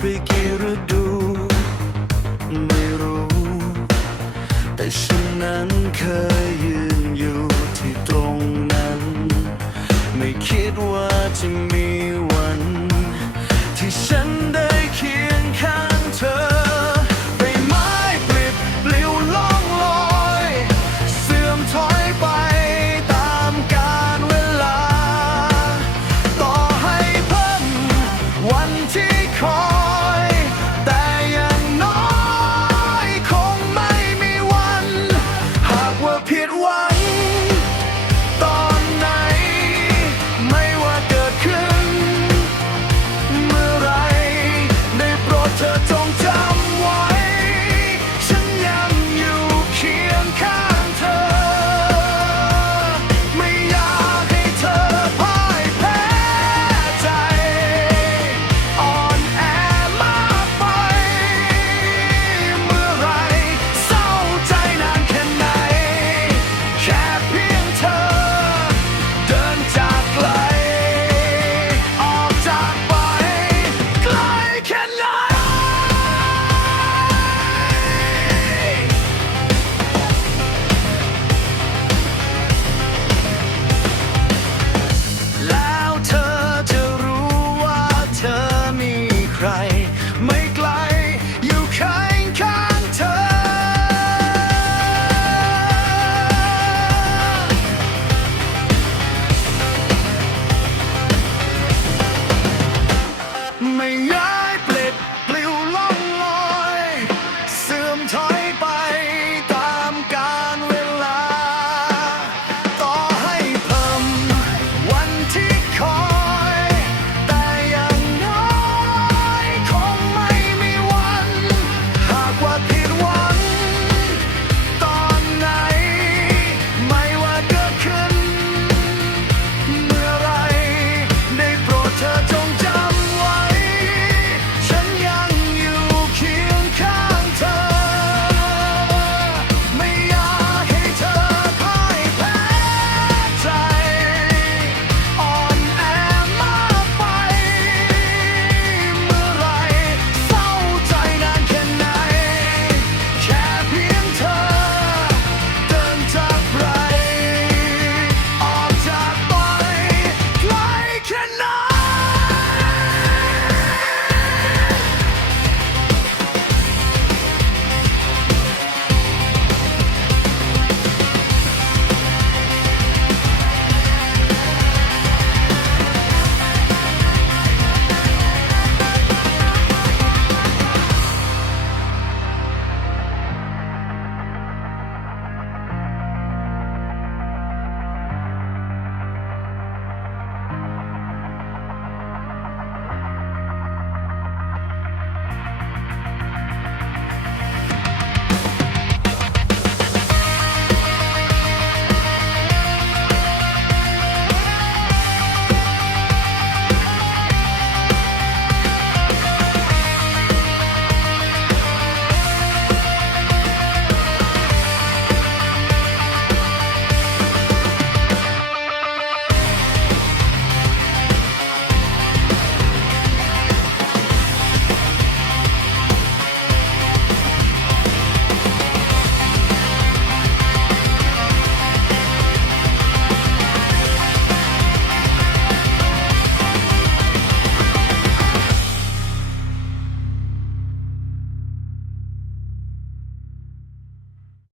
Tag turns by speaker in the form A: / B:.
A: ไปกี่ฤดู ไม่รู้ แต่ฉันนั้นเคยยืนอยู่ที่ตรงนั้น ไม่คิดว่าจะมี